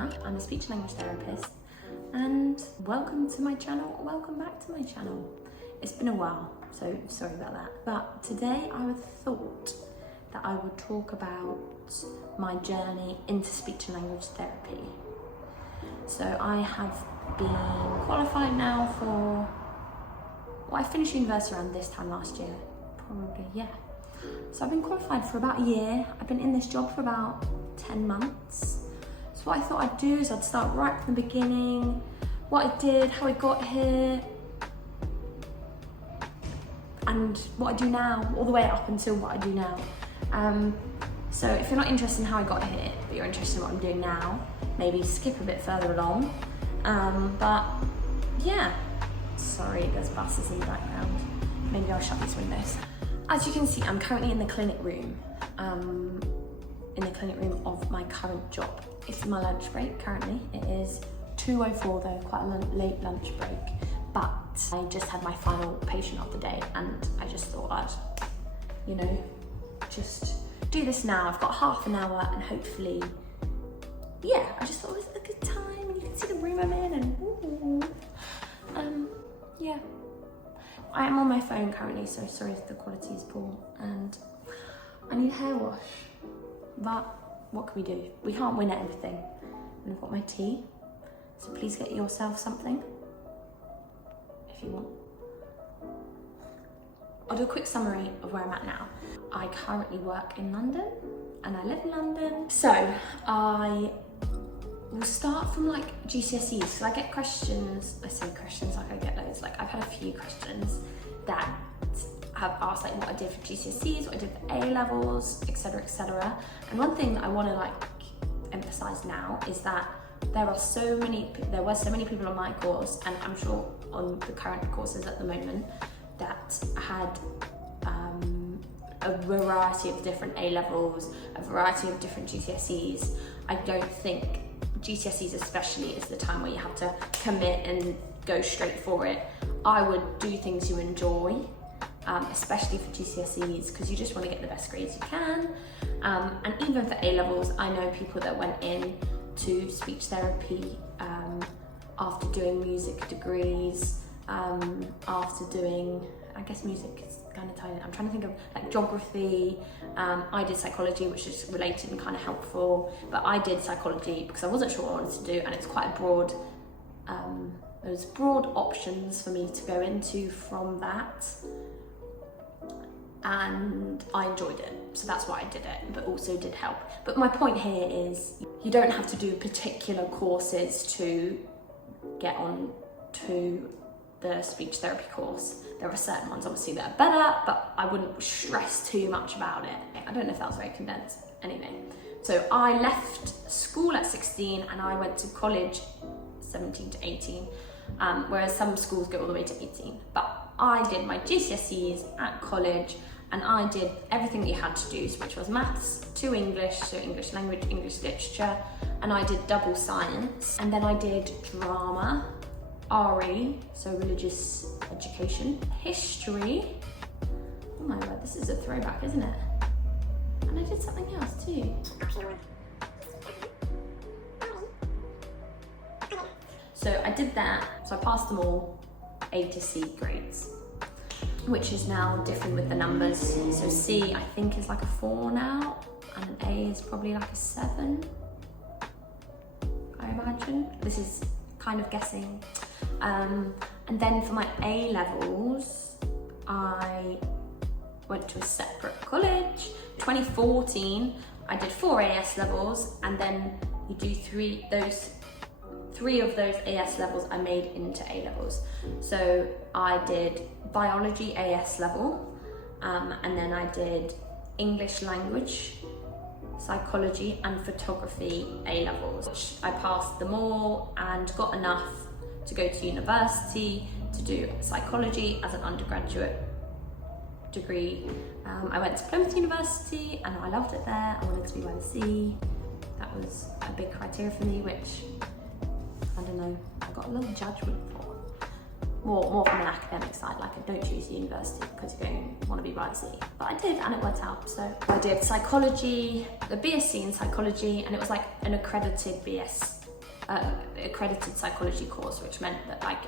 Anna. I'm a speech and language therapist, and welcome to my channel. Welcome back to my channel. It's been a while, so sorry about that. But today I thought that I would talk about my journey into speech and language therapy. So I have been qualified now for, I finished university around this time last year, probably, yeah. So I've been qualified for about a year. I've been in this job for about 10 months. So what I thought I'd do is I'd start right from the beginning, what I did, how I got here, and what I do now, all the way up until what I do now. So if you're not interested in how I got here, but you're interested in what I'm doing now, maybe skip a bit further along. But yeah, sorry, there's buses in the background. Maybe I'll shut these windows. As you can see, I'm currently in the clinic room. Of my current job. It's my lunch break currently. It is 2:04 though, quite a late lunch break. But I just had my final patient of the day and I just thought I'd, just do this now. I've got half an hour and hopefully, yeah, I just thought it was a good time and you can see the room I'm in and yeah. I am on my phone currently, so sorry if the quality is poor and I need a hair wash. But what can we do? We can't win at everything. And I've got my tea, so please get yourself something if you want. I'll do a quick summary of where I'm at now. I currently work in London and I live in London. So I will start from like GCSEs. So I get questions, I say questions like I get loads. Like I've had a few questions that have asked like what I did for GCSEs, what I did for A-levels, etc, etc. And one thing that I want to emphasize now is that there were so many people on my course, and I'm sure on the current courses at the moment, that had a variety of different A-levels, a variety of different GCSEs. I don't think GCSEs especially is the time where you have to commit and go straight for it. I would do things you enjoy, especially for GCSEs, because you just want to get the best grades you can. And even for A-levels, I know people that went in to speech therapy after doing music degrees, after doing, I guess music is kind of tied in. I'm trying to think of like geography. I did psychology, which is related and kind of helpful, but I did psychology because I wasn't sure what I wanted to do, and it's quite a broad, there's broad options for me to go into from that. And I enjoyed it, so that's why I did it, but also did help. But my point here is you don't have to do particular courses to get on to the speech therapy course. There are certain ones obviously that are better, but I wouldn't stress too much about it. I don't know if that was very condensed. Anyway, so I left school at 16 and I went to college 17 to 18, whereas some schools go all the way to 18. But I did my GCSEs at college and I did everything that you had to do, which was maths to English, so English language, English literature, and I did double science. And then I did drama, RE, so religious education, history. Oh my word, this is a throwback, isn't it? And I did something else too. So I did that, so I passed them all A to C grades, which is now different with the numbers. So C, I think, is like a 4 now, and an A is probably like a 7, I imagine. This is kind of guessing. And then for my A-levels, I went to a separate college. 2014, I did 4 AS levels, and then you do three of those AS levels I made into A levels. So I did biology AS level, and then I did English language, psychology and photography A levels, which I passed them all and got enough to go to university to do psychology as an undergraduate degree. I went to Plymouth University and I loved it there. I wanted to be by the sea. That was a big criteria for me, which I don't know, I got a little judgment for. More from an academic side, like I don't choose university because you don't want to be by the sea. But I did and it worked out. So I did psychology, the BSc in psychology, and it was like an accredited accredited psychology course, which meant that like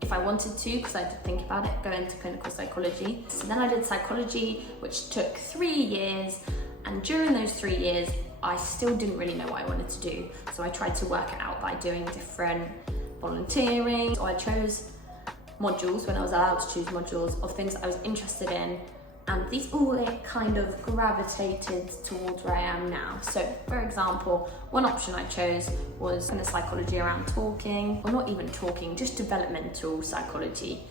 if I wanted to, because I did think about it, go into clinical psychology. So then I did psychology, which took 3 years, and during those 3 years I still didn't really know what I wanted to do. So I tried to work it out by doing different volunteering. So I chose modules, when I was allowed to choose modules, of things I was interested in, and these all kind of gravitated towards where I am now. So for example, one option I chose was kind of psychology around talking, or not even talking, just developmental psychology,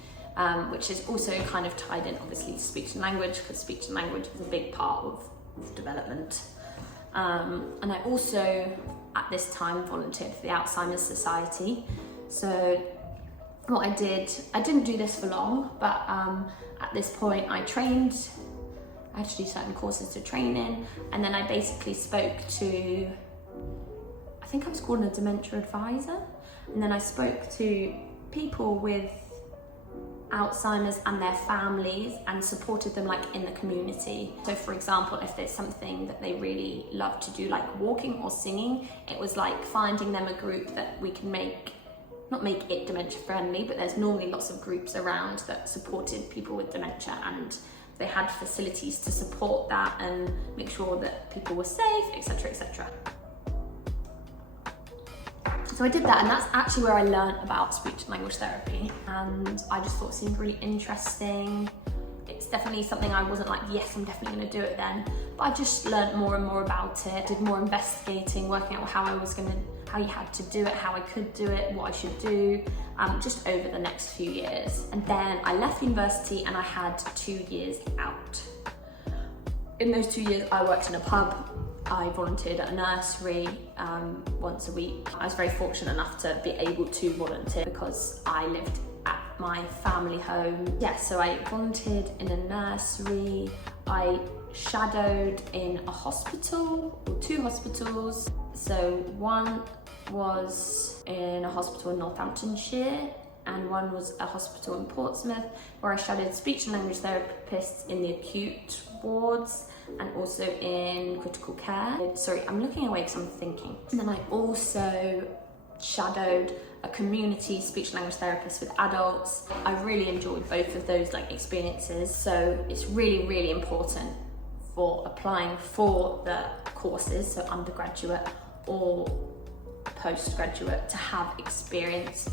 which is also kind of tied in obviously to speech and language, because speech and language is a big part of development. And I also at this time volunteered for the Alzheimer's Society. So what I didn't do this for long, but at this point I had to do certain courses to train in, and then I basically spoke to, I think I was called a dementia advisor, and then I spoke to people with Alzheimer's and their families and supported them like in the community. So for example, if there's something that they really love to do, like walking or singing, it was like finding them a group that we can not make it dementia friendly, but there's normally lots of groups around that supported people with dementia, and they had facilities to support that and make sure that people were safe, etc, etc. So I did that, and that's actually where I learned about speech and language therapy, and I just thought it seemed really interesting. It's definitely something I wasn't like, yes, I'm definitely going to do it then, but I just learned more and more about it, did more investigating, working out how you had to do it, how I could do it, what I should do, just over the next few years. And then I left university and I had 2 years out. In those 2 years, I worked in a pub, I volunteered at a nursery once a week. I was very fortunate enough to be able to volunteer because I lived at my family home. Yeah, so I volunteered in a nursery, I shadowed in a hospital, or 2 hospitals. So one was in a hospital in Northamptonshire, and one was a hospital in Portsmouth, where I shadowed speech and language therapists in the acute wards and also in critical care. Sorry, I'm looking away because I'm thinking. And then I also shadowed a community speech and language therapist with adults. I really enjoyed both of those experiences. So it's really, really important for applying for the courses, so undergraduate or postgraduate, to have experience,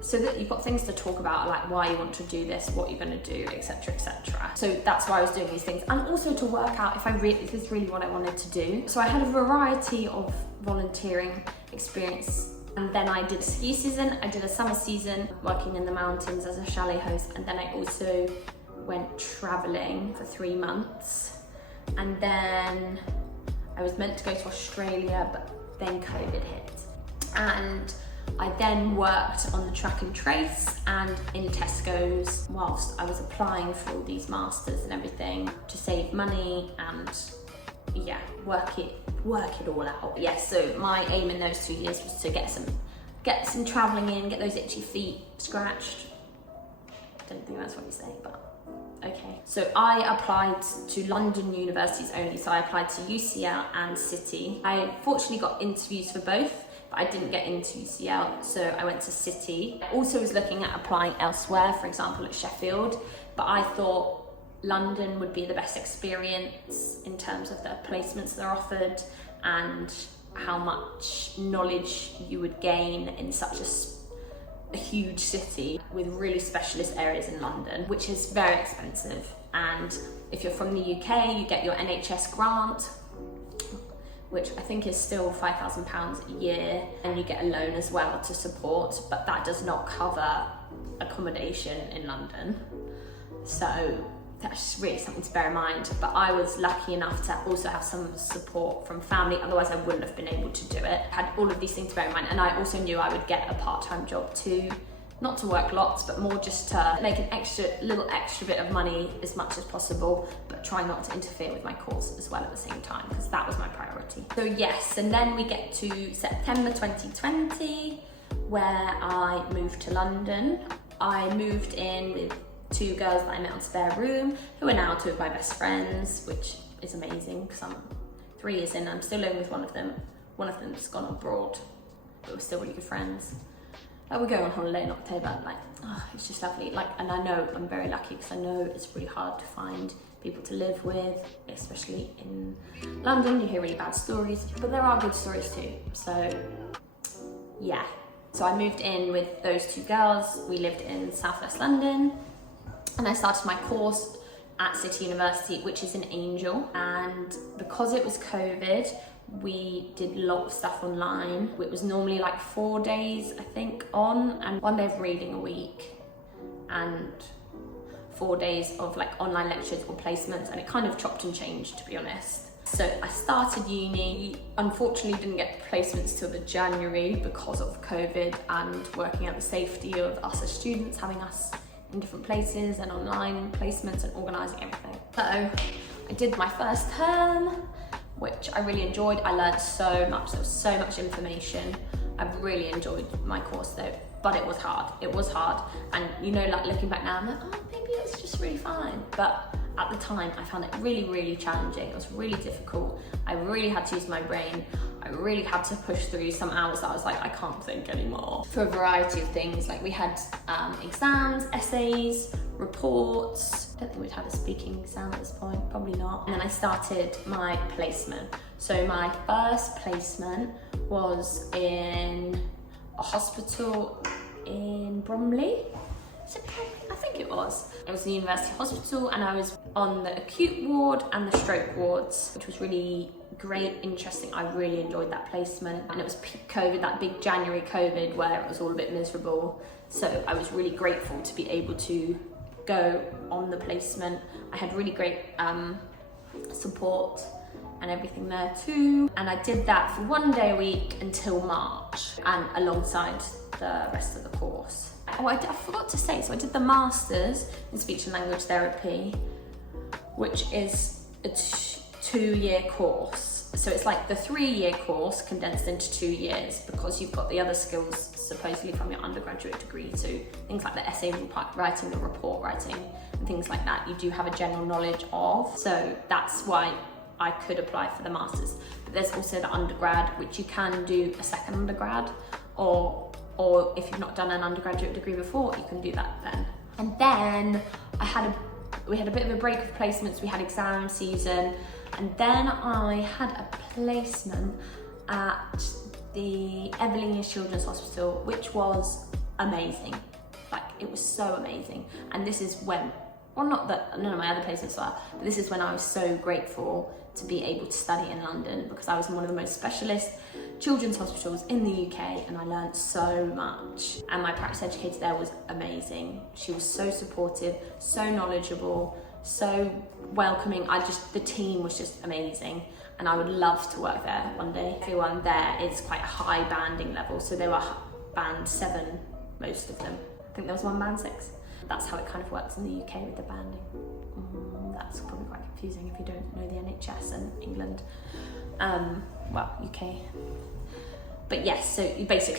so that you've got things to talk about, like why you want to do this, what you're going to do, etc, etc. So that's why I was doing these things, and also to work out if this is really what I wanted to do. So I had a variety of volunteering experience, and then I did a ski season, I did a summer season working in the mountains as a chalet host, and then I also went traveling for 3 months, and then I was meant to go to Australia, but then COVID hit. And I then worked on the track and trace and in Tesco's whilst I was applying for all these masters and everything to save money and yeah, work it all out. Yeah, so my aim in those 2 years was to get some travelling in, get those itchy feet scratched. I don't think that's what you say, but okay. So I applied to London universities only, so I applied to UCL and City. I fortunately got interviews for both, but I didn't get into UCL, so I went to City. I also was looking at applying elsewhere, for example at Sheffield, but I thought London would be the best experience in terms of the placements that are offered and how much knowledge you would gain in such a huge city with really specialist areas in London, which is very expensive. And if you're from the UK, you get your NHS grant, which I think is still £5,000 a year, and you get a loan as well to support, but that does not cover accommodation in London. So that's really something to bear in mind. But I was lucky enough to also have some support from family, otherwise I wouldn't have been able to do it. I had all of these things to bear in mind, and I also knew I would get a part-time job too, not to work lots, but more just to make an little extra bit of money as much as possible, but try not to interfere with my course as well at the same time, because that was my priority. So yes, and then we get to September 2020, where I moved to London. I moved in with 2 girls that I met on Spare Room, who are now 2 of my best friends, which is amazing because I'm 3 years in and I'm still living with one of them. One of them's gone abroad but we're still really good friends. Like, we're going on holiday in October, like, oh, it's just lovely. Like, and I know I'm very lucky because I know it's really hard to find people to live with, especially in London. You hear really bad stories, but there are good stories too. So yeah. So I moved in with those two girls. We lived in Southwest London, and I started my course at City University, which is in Angel. And because it was COVID, we did a lot of stuff online. It was normally like 4 days, I think, on, and 1 day of reading a week, and 4 days of like online lectures or placements, and it kind of chopped and changed, to be honest. So I started uni, unfortunately didn't get placements till the January because of COVID and working out the safety of us as students, having us in different places and online placements and organising everything. So I did my first term, which I really enjoyed. I learned so much, there was so much information. I really enjoyed my course though, but it was hard. It was hard. And you know, like looking back now, I'm like, oh, maybe it was just really fine. But at the time, I found it really, really challenging. It was really difficult. I really had to use my brain. I really had to push through some hours that I was like, I can't think anymore. For a variety of things, like we had exams, essays, reports. I don't think we'd had a speaking exam at this point, probably not. And then I started my placement. So my first placement was in a hospital in Bromley. Is it Bromley? I think it was. It was the university hospital, and I was on the acute ward and the stroke wards, which was really great, interesting. I really enjoyed that placement. And it was peak COVID, that big January COVID where it was all a bit miserable. So I was really grateful to be able to go on the placement. I had really great support and everything there too. And I did that for 1 day a week until March, and alongside the rest of the course. Oh, I forgot to say, so I did the Masters in Speech and Language Therapy, which is a 2-year course. So it's like the 3-year course condensed into 2 years, because you've got the other skills supposedly from your undergraduate degree. So things like the essay writing, the report writing, and things like that, you do have a general knowledge of. So that's why I could apply for the Masters. But there's also the undergrad, which you can do a second undergrad, or if you've not done an undergraduate degree before, you can do that then. And then we had a bit of a break of placements. We had exam season, and then I had a placement at the Evelyn Children's Hospital, which was amazing. Like, it was so amazing. And this is when, well, not that none of my other placements were, but this is when I was so grateful to be able to study in London, because I was in one of the most specialist children's hospitals in the UK, and I learned so much. And my practice educator there was amazing. She was so supportive, so knowledgeable, so welcoming. The team was just amazing, and I would love to work there one day. Everyone there is quite high banding level, so they were band 7, most of them. I think there was one band 6. That's how it kind of works in the UK with the banding. That's probably quite confusing if you don't know the NHS and England. Well, UK. But yes, so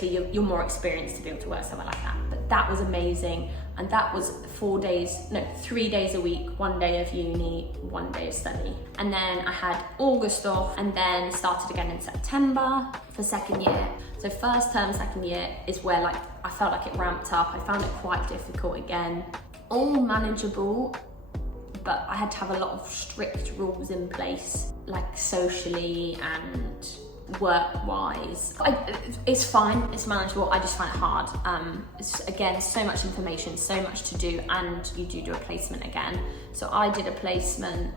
you're more experienced to be able to work somewhere like that. But that was amazing. And that was 3 days a week, 1 day of uni, 1 day of study. And then I had August off, and then started again in September for second year. So first term, second year is where like I felt like it ramped up. I found it quite difficult again. All manageable, but I had to have a lot of strict rules in place, like socially and work-wise. It's fine, it's manageable. I just find it hard. It's again, so much information, so much to do, and you do a placement again. So I did a placement.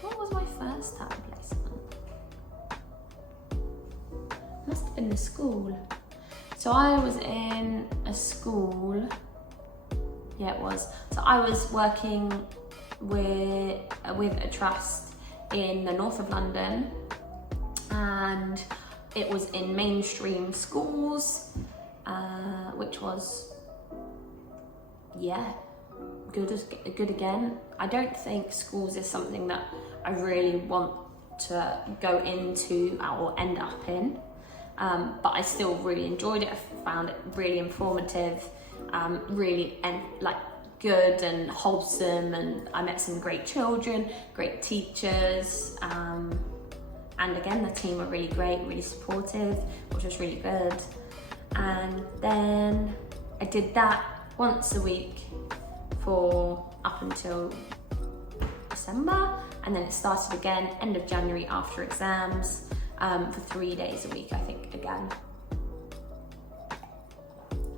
What was my first term placement? Must have been the school. So I was in a school. Yeah, it was. So I was working with a trust in the north of London, and it was in mainstream schools, which was, yeah, good again. I don't think schools is something that I really want to go into or end up in, but I still really enjoyed it. I found it really informative, really good and wholesome, and I met some great children, great teachers, And again, the team were really great, really supportive, which was really good. And then I did that once a week for up until December, and then it started again end of January after exams, for 3 days a week, I think, again.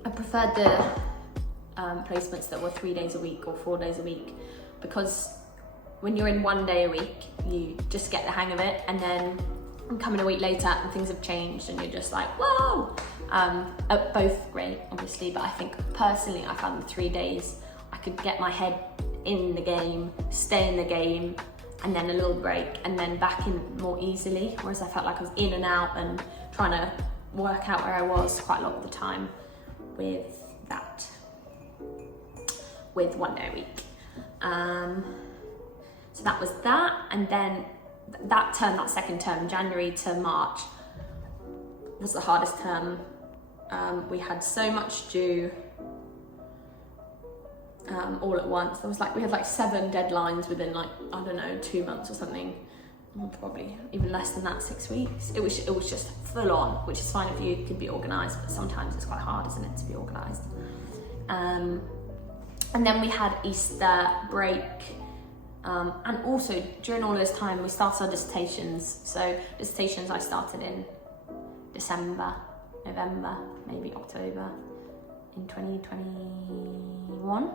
I preferred the placements that were 3 days a week or 4 days a week, because when you're in 1 day a week, you just get the hang of it, and then come in a week later and things have changed and you're just like, whoa! Both great, obviously, but I think personally I found the 3 days I could get my head in the game, stay in the game, and then a little break, and then back in more easily, whereas I felt like I was in and out and trying to work out where I was quite a lot of the time with that, with 1 day a week. So that was that, and then that term, that second term, January to March, was the hardest term. We had so much due all at once. We had like 7 deadlines within like, I don't know, 2 months or something. Probably even less than that, 6 weeks. It was just full on, which is fine if you could be organised, but sometimes it's quite hard, isn't it, to be organised. And then we had Easter break. And also during all this time we started our dissertations. So dissertations I started in December, November, maybe October in 2021.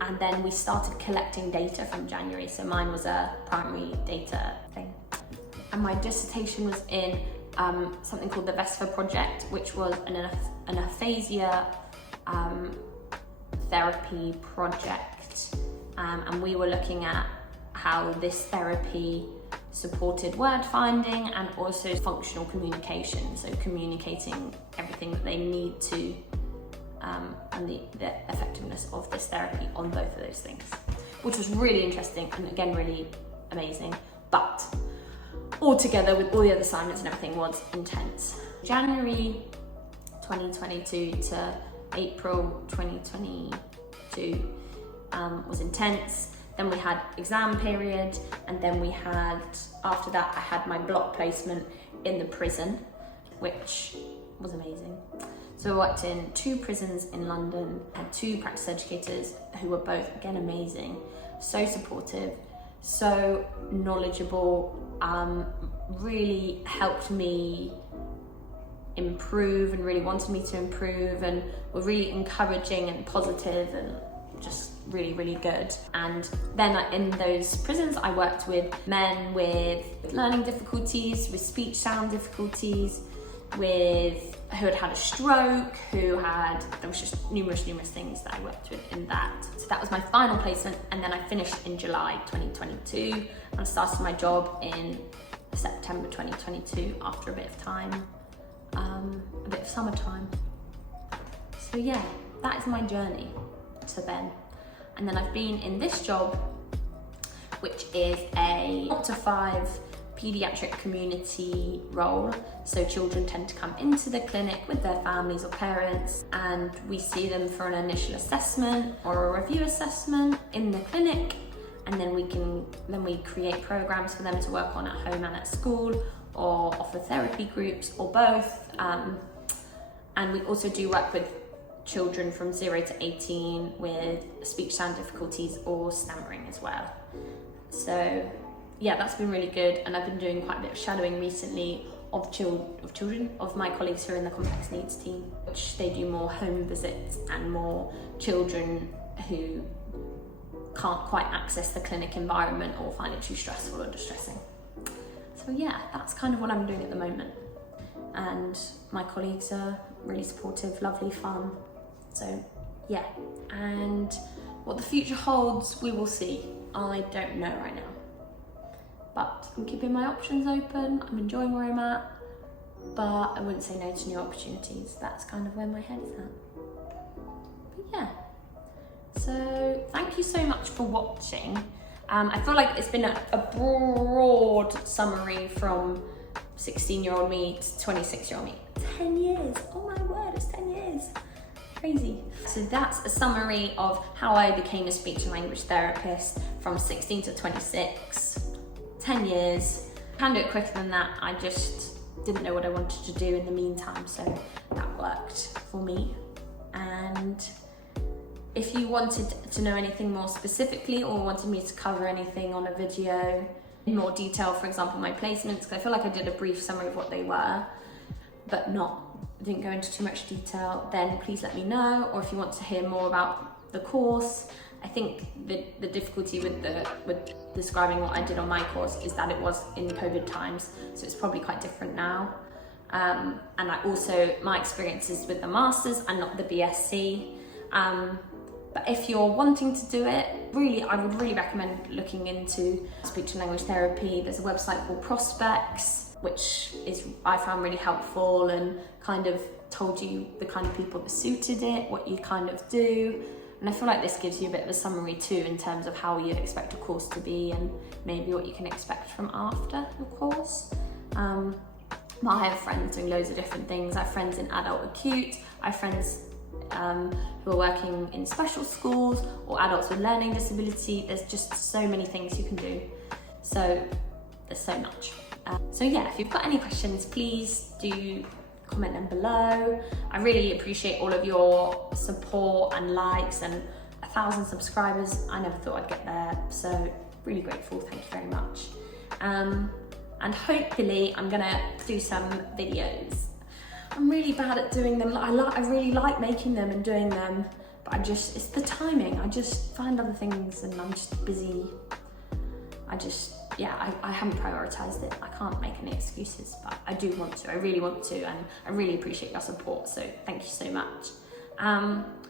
And then we started collecting data from January. So mine was a primary data thing. And my dissertation was in something called the VESFA project, which was an aphasia therapy project. And we were looking at how this therapy supported word finding and also functional communication, so communicating everything that they need to, and the effectiveness of this therapy on both of those things, which was really interesting and again really amazing, but all together with all the other assignments and everything was intense. January 2022 to April 2022 was intense. Then we had exam period, and then we had, after that, I had my block placement in the prison, which was amazing. So I worked in 2 prisons in London, had 2 practice educators who were both, again, amazing, so supportive, so knowledgeable, really helped me improve and really wanted me to improve, and were really encouraging and positive and just really, really good. And then in those prisons I worked with men with learning difficulties, with speech sound difficulties, who had a stroke, there was just numerous things that I worked with in that. So that was my final placement, and then I finished in July 2022 and started my job in September 2022 after a bit of time, a bit of summertime. So yeah, that is my journey to then. And then I've been in this job, which is a 0 to 5 paediatric community role. So children tend to come into the clinic with their families or parents, and we see them for an initial assessment or a review assessment in the clinic, and then we create programs for them to work on at home and at school, or offer therapy groups, or both. And we also do work with children from 0 to 18 with speech sound difficulties or stammering as well. So yeah, that's been really good, and I've been doing quite a bit of shadowing recently of children, of my colleagues who are in the complex needs team, which they do more home visits and more children who can't quite access the clinic environment or find it too stressful or distressing. So yeah, that's kind of what I'm doing at the moment. And my colleagues are really supportive, lovely, fun. So yeah, and what the future holds, we will see. I don't know right now, but I'm keeping my options open. I'm enjoying where I'm at, but I wouldn't say no to new opportunities. That's kind of where my head's at. But yeah, so thank you so much for watching. I feel like it's been a broad summary from 16-year-old me to 26-year-old me. 10 years, oh my word, it's 10 years. Crazy. So that's a summary of how I became a speech and language therapist from 16 to 26. 10 years. Can do it quicker than that. I just didn't know what I wanted to do in the meantime, so that worked for me. And if you wanted to know anything more specifically or wanted me to cover anything on a video in more detail, for example, my placements, because I feel like I did a brief summary of what they were, but didn't go into too much detail, then please let me know. Or if you want to hear more about the course, I think the difficulty with describing what I did on my course is that it was in COVID times, so it's probably quite different now. And my experiences with the masters and not the BSc. But if you're wanting to do it, I would really recommend looking into speech and language therapy. There's a website called Prospects, which I found really helpful and kind of told you the kind of people that suited it, what you kind of do. And I feel like this gives you a bit of a summary too in terms of how you'd expect a course to be and maybe what you can expect from after the course. I have friends doing loads of different things. I have friends in adult acute, I have friends who are working in special schools or adults with learning disability. There's just so many things you can do. So there's so much. So yeah, if you've got any questions, please do comment them below. I really appreciate all of your support and likes and 1,000 subscribers. I never thought I'd get there, so really grateful. Thank you very much. And hopefully I'm gonna do some videos. I'm really bad at doing them. I really like making them and doing them, but it's the timing. I just find other things and I'm just busy. I haven't prioritized it. I can't make any excuses, but I do want to. I really want to, and I really appreciate your support. So thank you so much.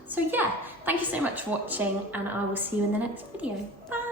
So yeah, thank you so much for watching, and I will see you in the next video. Bye.